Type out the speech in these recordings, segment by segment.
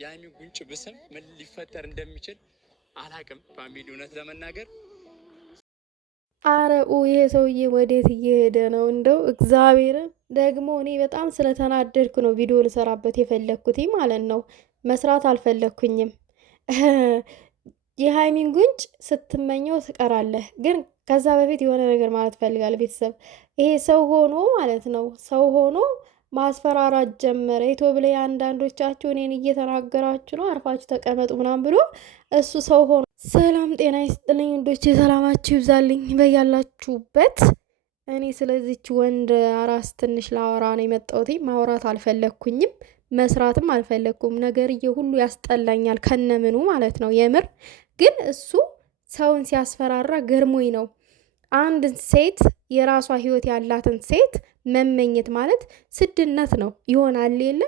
የሀይሚ ጉንጭ ብስም ምን ሊፈጠር እንደሚችል አላቅም። ፋሚሊ እውነት ለመናገር አረ ይሄ ሰውዬ ወዴት እየሄደ ነው? እንደው እግዚአብሔርን ደግሞ እኔ በጣም ስለተናደድኩ ነው ቪዲዮ ልሰራበት የፈለግኩት ማለት ነው። መስራት አልፈለግኩኝም። የሀይሚን ጉንጭ ስትመኘው ትቀራለህ። ግን ከዛ በፊት የሆነ ነገር ማለት ፈልጋል ቤተሰብ። ይሄ ሰው ሆኖ ማለት ነው ሰው ሆኖ ማስፈራራት ጀመረ። ኢትዮብ ላይ አንዳንዶቻችሁ እኔን እየተናገራችሁ ነው አርፋችሁ ተቀመጡ ምናምን ብሎ እሱ ሰው ሆኖ። ሰላም ጤና ይስጥልኝ ወንዶች፣ ሰላማችሁ ይብዛልኝ በያላችሁበት። እኔ ስለዚች ወንድ አራስ ትንሽ ላወራ ነው የመጣሁት። ማውራት አልፈለግኩኝም፣ መስራትም አልፈለግኩም። ነገርዬ ሁሉ ያስጠላኛል ከነምኑ ማለት ነው የምር። ግን እሱ ሰውን ሲያስፈራራ ገርሞኝ ነው። አንድ ሴት የራሷ ህይወት ያላትን ሴት መመኘት ማለት ስድነት ነው ይሆናል የለ።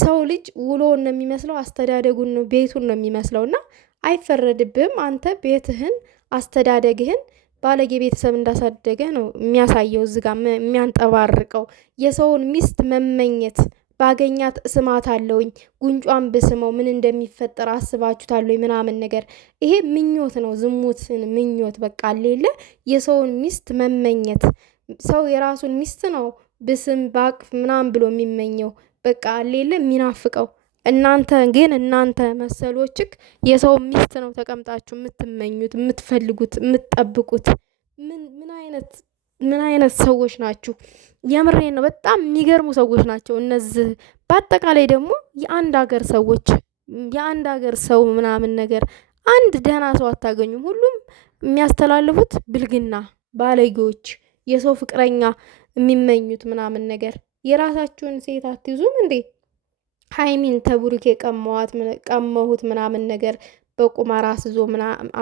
ሰው ልጅ ውሎውን ነው የሚመስለው፣ አስተዳደጉን ነው ቤቱን ነው የሚመስለው። እና አይፈረድብህም። አንተ ቤትህን አስተዳደግህን ባለጌ ቤተሰብ እንዳሳደገ ነው የሚያሳየው እዚህ ጋር የሚያንጠባርቀው። የሰውን ሚስት መመኘት ባገኛት እስማት አለውኝ ጉንጯን ብስመው ምን እንደሚፈጠር አስባችሁታል ምናምን ነገር። ይሄ ምኞት ነው፣ ዝሙትን ምኞት በቃ ሌለ። የሰውን ሚስት መመኘት ሰው የራሱን ሚስት ነው ብስም ባቅፍ ምናምን ብሎ የሚመኘው በቃ ሌለ የሚናፍቀው። እናንተ ግን እናንተ መሰሎችክ የሰው ሚስት ነው ተቀምጣችሁ የምትመኙት፣ የምትፈልጉት፣ የምትጠብቁት። ምን አይነት ሰዎች ናችሁ? የምሬን ነው። በጣም የሚገርሙ ሰዎች ናቸው እነዚህ። በአጠቃላይ ደግሞ የአንድ ሀገር ሰዎች፣ የአንድ ሀገር ሰው ምናምን ነገር አንድ ደህና ሰው አታገኙም። ሁሉም የሚያስተላልፉት ብልግና፣ ባለጌዎች፣ የሰው ፍቅረኛ የሚመኙት ምናምን ነገር። የራሳችሁን ሴት አትይዙም እንዴ? ሀይሚን ተቡሩኬ ቀመሁት ምናምን ነገር በቁማር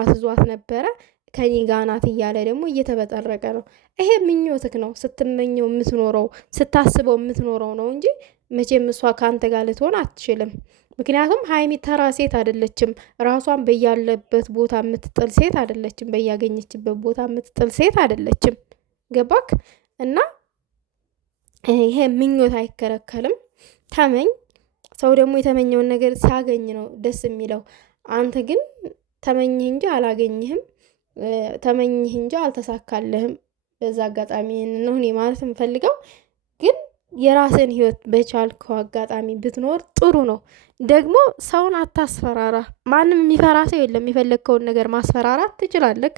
አስዟት ነበረ። ከኔ ጋር ናት እያለ ደግሞ እየተበጠረቀ ነው። ይሄ ምኞትክ ነው፣ ስትመኘው የምትኖረው ስታስበው የምትኖረው ነው እንጂ መቼም እሷ ከአንተ ጋር ልትሆን አትችልም። ምክንያቱም ሀይሚ ተራ ሴት አይደለችም። ራሷን በያለበት ቦታ የምትጥል ሴት አይደለችም። በያገኘችበት ቦታ የምትጥል ሴት አይደለችም። ገባክ? እና ይሄ ምኞት አይከለከልም። ተመኝ። ሰው ደግሞ የተመኘውን ነገር ሲያገኝ ነው ደስ የሚለው። አንተ ግን ተመኝህ እንጂ አላገኝህም፣ ተመኝህ እንጂ አልተሳካልህም። በዛ አጋጣሚ ነው እኔ ማለት የምፈልገው። ግን የራስን ህይወት በቻልከው አጋጣሚ ብትኖር ጥሩ ነው። ደግሞ ሰውን አታስፈራራ። ማንም የሚፈራ ሰው የለም። የፈለግከውን ነገር ማስፈራራት ትችላለህ።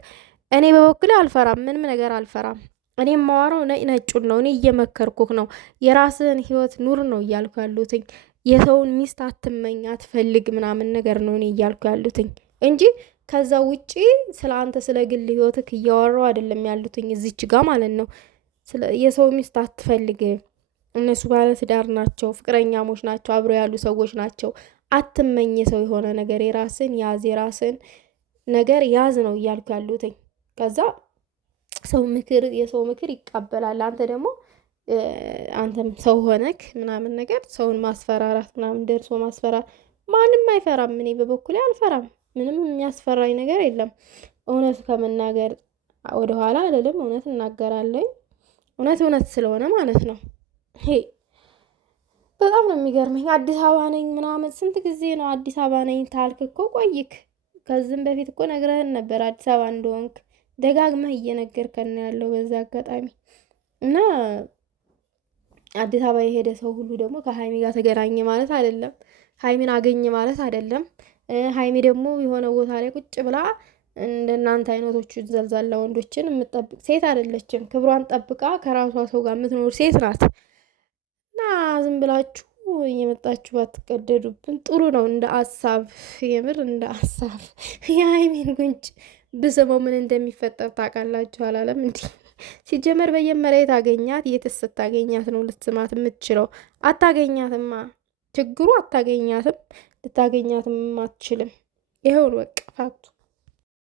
እኔ በበኩሌ አልፈራም፣ ምንም ነገር አልፈራም። እኔ የማወራው ነጩን ነው። እኔ እየመከርኩህ ነው። የራስህን ህይወት ኑር ነው እያልኩ ያሉትኝ። የሰውን ሚስት አትመኝ፣ አትፈልግ ምናምን ነገር ነው እኔ እያልኩ ያሉትኝ እንጂ ከዛ ውጪ ስለ አንተ ስለ ግል ህይወትክ እያወራው አይደለም ያሉትኝ እዚች ጋር ማለት ነው። የሰው ሚስት አትፈልግ። እነሱ ባለትዳር ናቸው፣ ፍቅረኛሞች ናቸው፣ አብረው ያሉ ሰዎች ናቸው። አትመኝ የሰው የሆነ ነገር። የራስን ያዝ፣ የራስን ነገር ያዝ ነው እያልኩ ያሉትኝ። ከዛ የሰው ምክር ይቀበላል። አንተ ደግሞ አንተም ሰው ሆነክ ምናምን ነገር ሰውን ማስፈራራት ምናምን ደርሶ ማስፈራራት ማንም አይፈራም። እኔ በበኩሌ አልፈራም። ምንም የሚያስፈራኝ ነገር የለም። እውነት ከመናገር ወደኋላ አይደለም፣ እውነት እናገራለሁ። እውነት ስለሆነ ማለት ነው። በጣም ነው የሚገርመኝ። አዲስ አበባ ነኝ ምናምን ስንት ጊዜ ነው አዲስ አበባ ነኝ ታልክ እኮ ቆይክ። ከዚህም በፊት እኮ ነግረህን ነበር አዲስ አበባ እንደሆንክ ደጋግመህ እየነገርከን ያለው በዛ አጋጣሚ። እና አዲስ አበባ የሄደ ሰው ሁሉ ደግሞ ከሀይሚ ጋር ተገናኘ ማለት አይደለም፣ ሀይሚን አገኘ ማለት አይደለም። ሀይሚ ደግሞ የሆነ ቦታ ላይ ቁጭ ብላ እንደናንተ አይነቶቹ ዘልዛላ ወንዶችን የምትጠብቅ ሴት አይደለችም። ክብሯን ጠብቃ ከራሷ ሰው ጋር የምትኖር ሴት ናት። እና ዝም ብላችሁ እየመጣችሁ ባትቀደዱብን ጥሩ ነው። እንደ ሀሳብ የምር እንደ ሀሳብ የሀይሚን ጉንጭ ብስመው ምን እንደሚፈጠር ታውቃላችሁ አላለም እንዲህ። ሲጀመር በየመሬት አገኛት። የትስ ስታገኛት ነው ልትስማት የምትችለው? አታገኛትማ። ችግሩ አታገኛትም፣ ልታገኛትም አትችልም። ይሄው በቃ ፋክቱ።